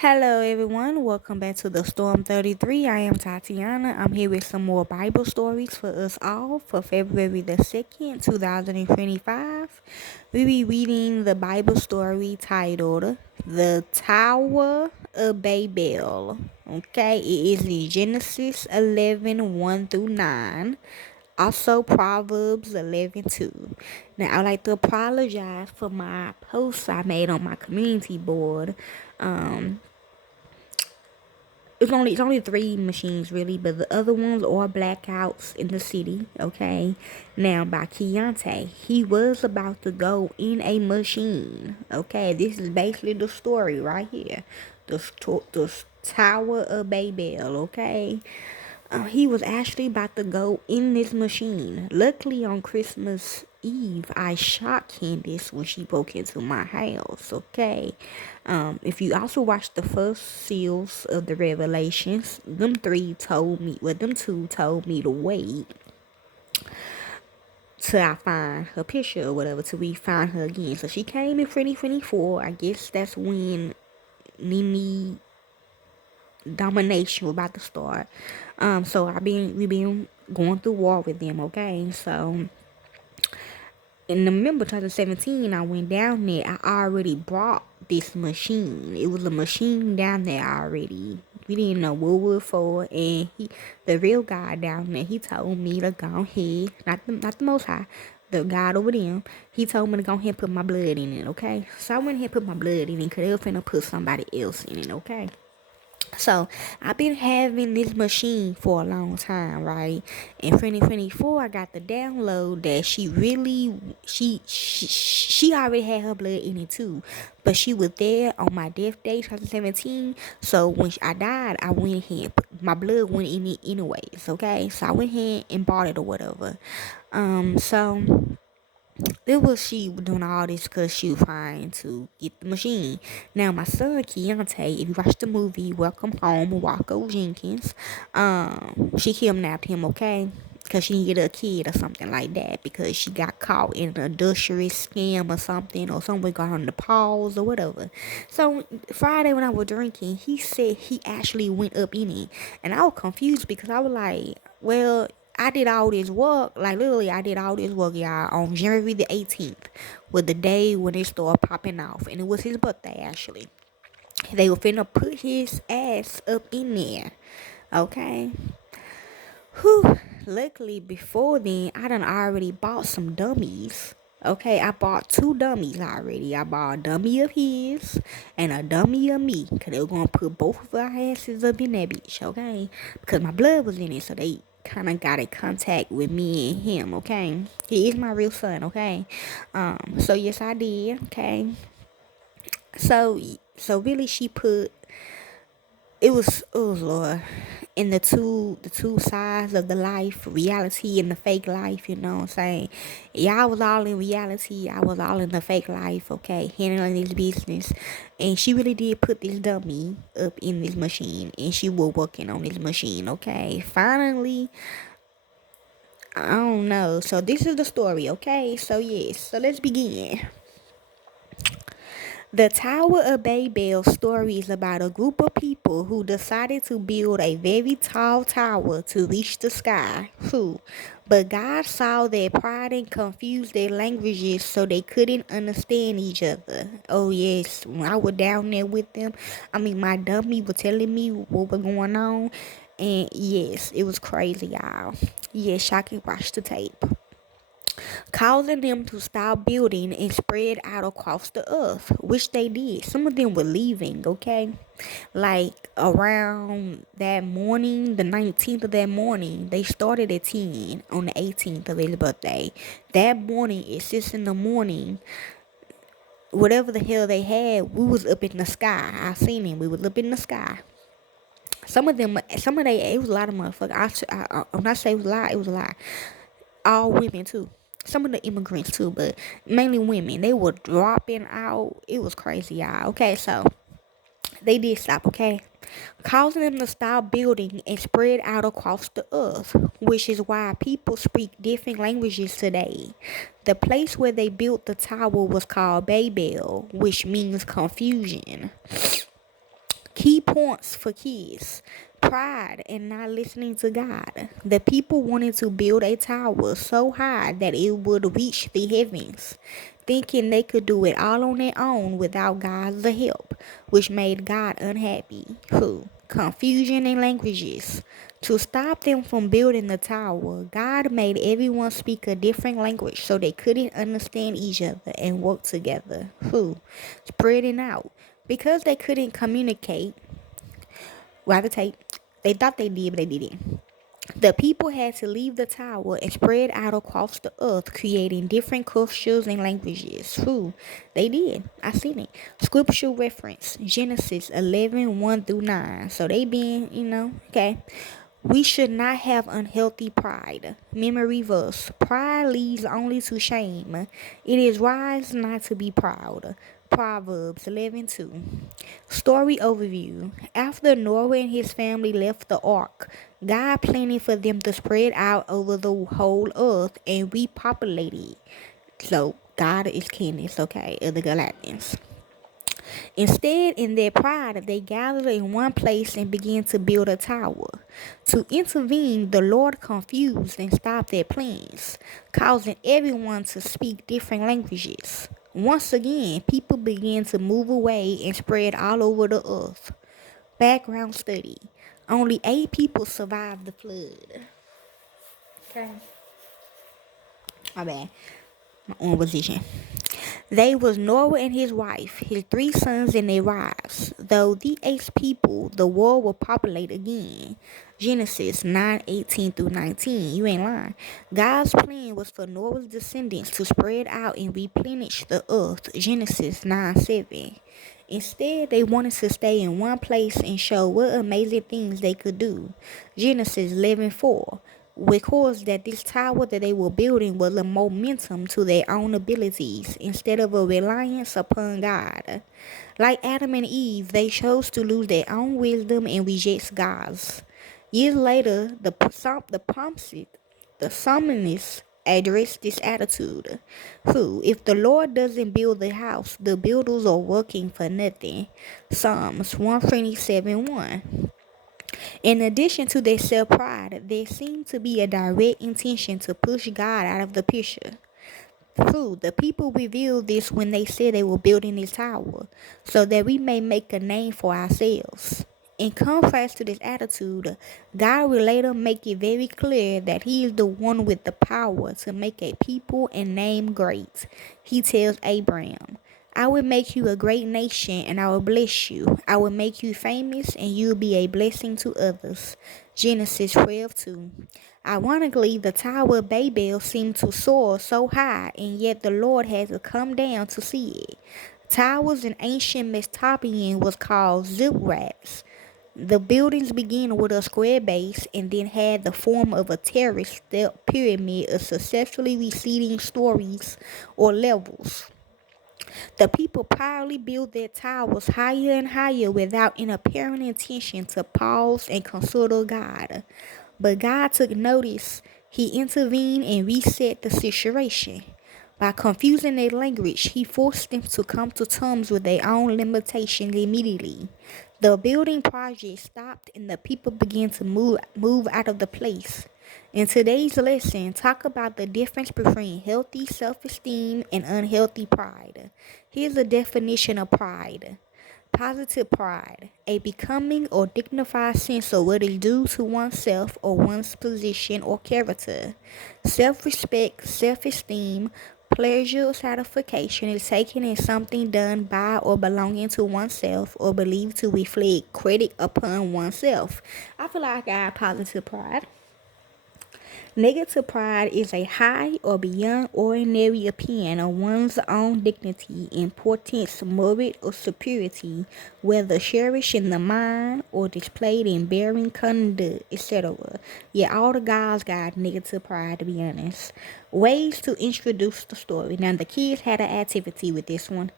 Hello, everyone. Welcome back to the Storm 33. I am Tatiana. I'm here with some more Bible stories for us all for February the 2nd, 2025. We'll be reading the Bible story titled The Tower of Babel. Okay, it is in Genesis 11 1 through 9. Also, Proverbs 11:2. Now, I'd like to apologize for my posts I made on my community board. Um, it's only three machines really, but the other ones are blackouts in the city. Okay, now by Keontae, he was about to go in a machine. Okay, this is basically the story right here. The Tower of Babel. Okay, he was actually about to go in this machine. Luckily, on Christmas Eve, I shot Candace when she broke into my house. Okay. If you also watched the first seals of the Revelations, them two told me to wait till I find her picture or whatever, till we find her again. So she came in 2024. I guess that's when Nene domination was about to start. So we've been going through war with them, okay? So in November 2017, I went down there. I already brought this machine. It was a machine down there already. We didn't know what it was for, and the real guy down there, he told me to go ahead, not the Most High, the God over them. He told me to go ahead and put my blood in it, okay? So I went ahead and put my blood in it, cause they were finna put somebody else in it, okay? So I've been having this machine for a long time, right? In 2024, I got the download that she already had her blood in it too, but she was there on my death day, 2017. So when I died, I went ahead, my blood went in it anyways. Okay, so I went ahead and bought it or whatever. So it was she doing all this because she was trying to get the machine. Now my son Keontae, if you watch the movie Welcome Home with Walker Jenkins, she kidnapped him, okay? Because she didn't get a kid or something like that, because she got caught in an industrious scam or something, or someone got on the pause or whatever. So Friday when I was drinking, he said he actually went up in it, and I was confused because I was like, well, I did all this work, like literally I did all this work, y'all, on January the 18th, was the day when it started popping off, and it was his birthday actually. They were finna put his ass up in there, okay? Whew. Luckily, before then, I done already bought some dummies. Okay, I bought two dummies already. I bought a dummy of his and a dummy of me. Because they were going to put both of our asses up in that bitch, okay? Because my blood was in it, so they kind of got in contact with me and him, okay? He is my real son, okay? So yes, I did, okay? So, so really she put it was Lord, in the two sides of the life, reality and the fake life, you know what I'm saying? Y'all was all in reality, I was all in the fake life, okay, handling this business. And she really did put this dummy up in this machine, and she was working on this machine, okay? Finally, I don't know. So this is the story, okay? So yes, so let's begin. The Tower of Babel story is about a group of people who decided to build a very tall tower to reach the sky. Who? But God saw their pride and confused their languages so they couldn't understand each other. Oh yes, when I was down there with them, my dummy was telling me what was going on. And yes, it was crazy, y'all. Yes, y'all can watch the tape, causing them to stop building and spread out across the earth, which they did. Some of them were leaving, okay? Like around that morning, the 19th of that morning, they started at 10 on the 18th of his birthday. That morning, at 6 in the morning, whatever the hell they had, we was up in the sky. I seen him. We was up in the sky. It was a lot of motherfuckers. When I say it was a lot, it was a lot. All women too. Some of the immigrants too, but mainly women. They were dropping out. It was crazy, y'all. Okay, so they did stop, okay? Causing them to stop building and spread out across the earth, which is why people speak different languages today. The place where they built the tower was called Babel, which means confusion. Key points for kids: pride and not listening to God. The people wanted to build a tower so high that it would reach the heavens, thinking they could do it all on their own without God's help, which made God unhappy. Who? Confusion in languages. To stop them from building the tower, God made everyone speak a different language so they couldn't understand each other and work together. Who? Spreading out. Because they couldn't communicate, gravitate, they thought they did, but they didn't. The people had to leave the tower and spread out across the earth, creating different cultures and languages. Who? They did. I seen it. Scriptural reference: Genesis 11:1 through 9. So they been, okay. We should not have unhealthy pride. Memory verse: pride leads only to shame. It is wise not to be proud. Proverbs 11:2. Story overview: after Noah and his family left the ark, God planned for them to spread out over the whole earth and repopulate it. So God is Candace, okay, of the Galatians. Instead, in their pride, they gathered in one place and began to build a tower. To intervene, the Lord confused and stopped their plans, causing everyone to speak different languages. Once again, people began to move away and spread all over the earth. Background study: only 8 people survived the flood. Okay. My bad. My own position. They was Noah and his wife, his 3 sons and their wives. Though the 8 people, the world will populate again. Genesis 9:18 through 19. You ain't lying. God's plan was for Noah's descendants to spread out and replenish the earth. Genesis 9:7. Instead, they wanted to stay in one place and show what amazing things they could do. Genesis 11:4 records that this tower that they were building was a momentum to their own abilities instead of a reliance upon God. Like Adam and Eve, they chose to lose their own wisdom and reject God's. Years later, the psalmist addressed this attitude. Who, if the Lord doesn't build the house, the builders are working for nothing. Psalms 127:1. In addition to their self-pride, there seemed to be a direct intention to push God out of the picture. True, the people revealed this when they said they were building this tower, so that we may make a name for ourselves. In contrast to this attitude, God will later make it very clear that He is the one with the power to make a people and name great. He tells Abraham, I will make you a great nation and I will bless you. I will make you famous and you will be a blessing to others. Genesis 12:2. Ironically, the Tower of Babel seemed to soar so high, and yet the Lord had to come down to see it. Towers in ancient Mesopotamian was called ziggurats. The buildings began with a square base and then had the form of a terrace-step pyramid of successfully receding stories or levels. The people proudly built their towers higher and higher without an apparent intention to pause and consider God. But God took notice. He intervened and reset the situation. By confusing their language, He forced them to come to terms with their own limitations immediately. The building project stopped and the people began to move out of the place. In today's lesson, talk about the difference between healthy self-esteem and unhealthy pride. Here's a definition of pride. Positive pride, a becoming or dignified sense of what is due to oneself or one's position or character. Self-respect, self-esteem, pleasure or satisfaction is taken as something done by or belonging to oneself or believed to reflect credit upon oneself. I feel like I have positive pride. Negative pride is a high or beyond ordinary opinion of one's own dignity, importance, merit, or superiority, whether cherished in the mind or displayed in bearing conduct, etc. Yet all the guys got negative pride, to be honest. Ways to introduce the story. Now the kids had an activity with this one.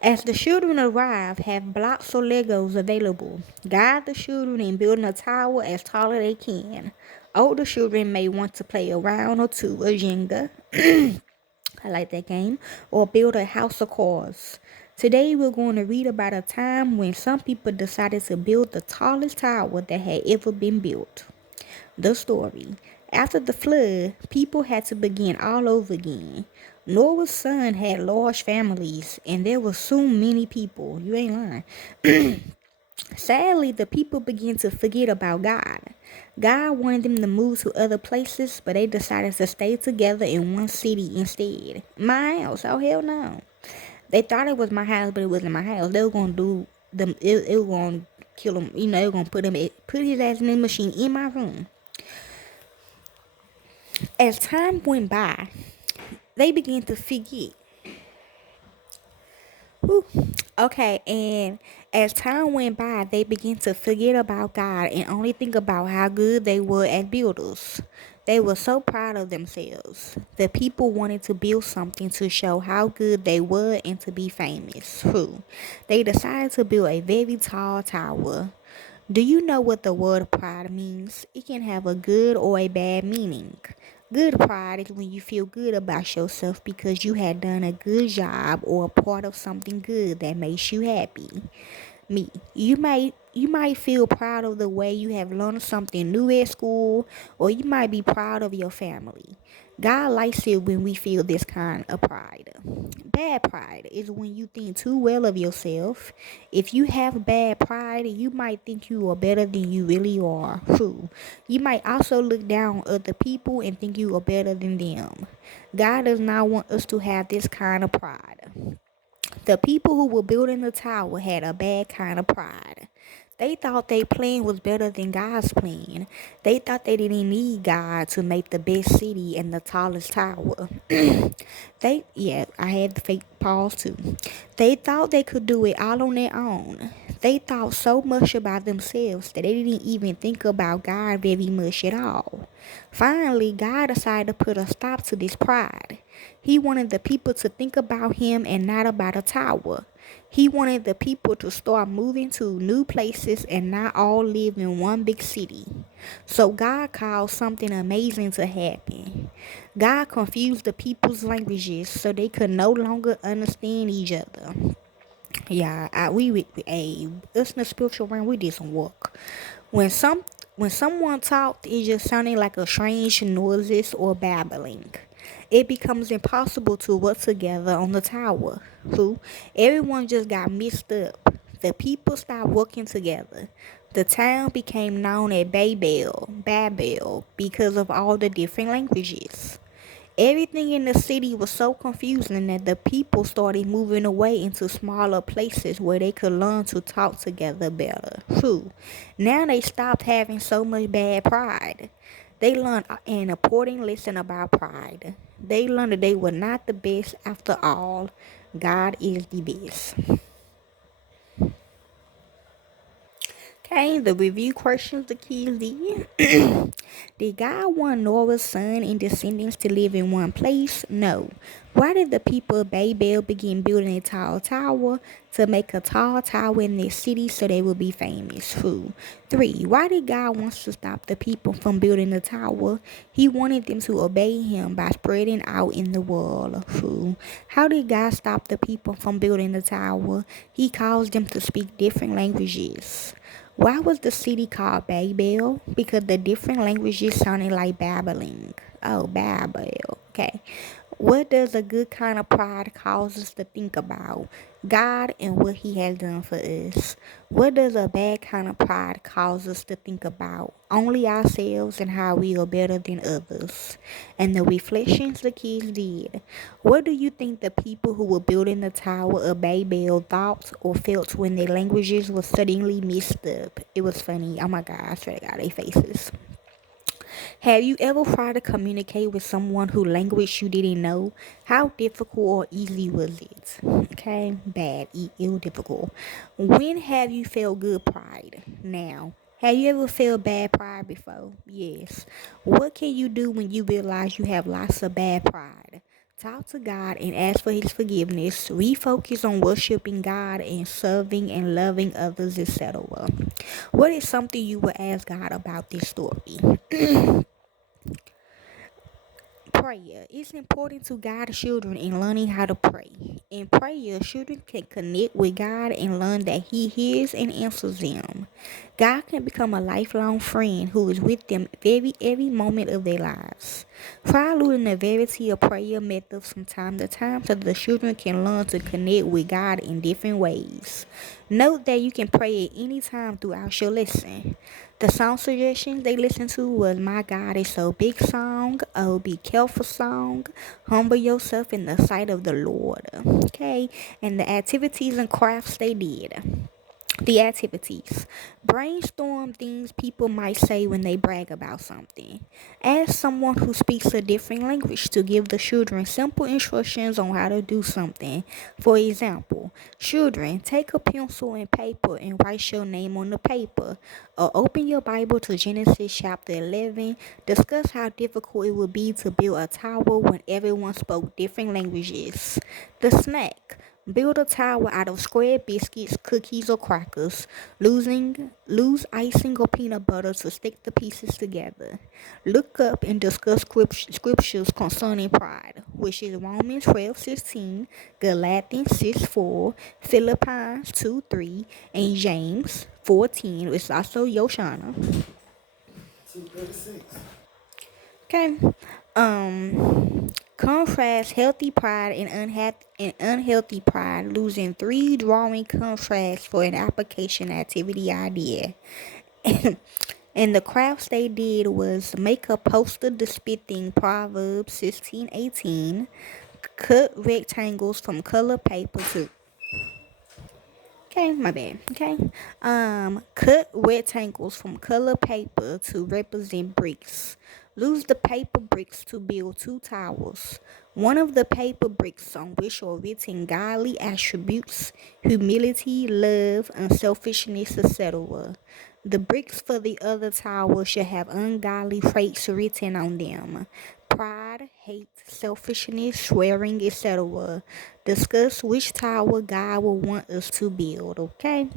As the children arrive, have blocks or Legos available. Guide the children in building a tower as tall as they can. Older children may want to play a round or two of Jenga. I like that game. Or build a house of cards. Today we're going to read about a time when some people decided to build the tallest tower that had ever been built. The story. After the flood, people had to begin all over again. Noah's son had large families, and there were soon many people. You ain't lying. Sadly, the people began to forget about God. God wanted them to move to other places, but they decided to stay together in one city instead. My house. Oh, hell no. They thought it was my house, but it wasn't my house. They were gonna do them. It was gonna kill him. You know, they were gonna put his ass in the machine in my room. As time went by, they began to forget. Whew. Okay, and as time went by, they began to forget about God and only think about how good they were as builders. They were so proud of themselves. The people wanted to build something to show how good they were and to be famous. Who? They decided to build a very tall tower. Do you know what the word pride means? It can have a good or a bad meaning. Good pride is when you feel good about yourself because you had done a good job or a part of something good that makes you happy. Me, you might feel proud of the way you have learned something new at school, or you might be proud of your family. God likes it when we feel this kind of pride. Bad pride is when you think too well of yourself. If you have bad pride, you might think you are better than you really are. True. You might also look down on other people and think you are better than them. God does not want us to have this kind of pride. The people who were building the tower had a bad kind of pride. They thought their plan was better than God's plan. They thought they didn't need God to make the best city and the tallest tower. I had the fake pause too. They thought they could do it all on their own. They thought so much about themselves that they didn't even think about God very much at all. Finally, God decided to put a stop to this pride. He wanted the people to think about Him and not about a tower. He wanted the people to start moving to new places and not all live in one big city. So God caused something amazing to happen. God confused the people's languages so they could no longer understand each other. Yeah, us in the spiritual realm, we did some work. When some when someone talked, it just sounded like a strange noises or babbling. It becomes impossible to work together on the tower. Who? Everyone just got mixed up. The people stopped working together. The town became known as Babel, because of all the different languages. Everything in the city was so confusing that the people started moving away into smaller places where they could learn to talk together better. True. Now they stopped having so much bad pride. They learned an important lesson about pride. They learned that they were not the best after all. God is the best. Okay, the review questions the kids did. Did God want Noah's son and descendants to live in one place? No. Why did the people of Babel begin building a tall tower? To make a tall tower in their city so they would be famous. Who? 3. Why did God want to stop the people from building the tower? He wanted them to obey Him by spreading out in the world. Who? How did God stop the people from building the tower? He caused them to speak different languages. Why was the city called Babel? Because the different languages sounded like babbling. Oh, Babel. Okay. What does a good kind of pride cause us to think about? God and what He has done for us. What does a bad kind of pride cause us to think about? Only ourselves and how we are better than others. And the reflections the kids did. What do you think the people who were building the Tower of Babel thought or felt when their languages were suddenly mixed up? It was funny. Oh my God, I swear to God, their faces. Have you ever tried to communicate with someone whose language you didn't know? How difficult or easy was it? Okay, bad, ill, difficult. When have you felt good pride? Now. Have you ever felt bad pride before? Yes. What can you do when you realize you have lots of bad pride? Talk to God and ask for His forgiveness. Refocus on worshiping God and serving and loving others, etc. What is something you would ask God about this story? Prayer. It's important to guide children in learning how to pray. In prayer, children can connect with God and learn that He hears and answers them. God can become a lifelong friend who is with them every moment of their lives. Try learning the variety of prayer methods from time to time so that the children can learn to connect with God in different ways. Note that you can pray at any time throughout your lesson. The song suggestions they listened to was My God is So Big song, Oh Be Careful song, Humble Yourself in the Sight of the Lord. Okay, and the activities and crafts they did. The activities. Brainstorm things people might say when they brag about something. Ask someone who speaks a different language to give the children simple instructions on how to do something. For example, children, take a pencil and paper and write your name on the paper. Or open your Bible to Genesis chapter 11. Discuss how difficult it would be to build a tower when everyone spoke different languages. The snack. Build a tower out of square biscuits, cookies, or crackers. Lose icing or peanut butter to stick the pieces together. Look up and discuss scriptures concerning pride, which is Romans 12:16, Galatians 6:4, Philippians 2:3, and James 4:10. It's also Yoshana. 2:36. Okay. Contrast healthy pride and unhealthy pride. Losing 3 drawing contrast for an application activity idea. And the crafts they did was make a poster depicting Proverbs 16:18, cut rectangles from color paper to Okay, my bad. Okay. Cut rectangles from color paper to represent bricks. Use the paper bricks to build 2 towers. One of the paper bricks on which are written godly attributes, humility, love, unselfishness, etc. The bricks for the other tower should have ungodly traits written on them. Pride, hate, selfishness, swearing, etc. Discuss which tower God will want us to build, okay?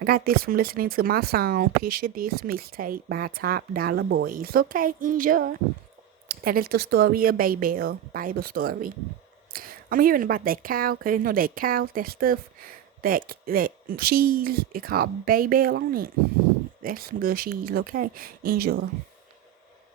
I got this from listening to my song, Picture This Mixtape by Top Dollar Boys. Okay, enjoy. That is the story of Babel, Bible story. I'm hearing about that cow, because you know that cow, that stuff, that cheese, it called Babel on it. That's some good cheese, okay? Enjoy.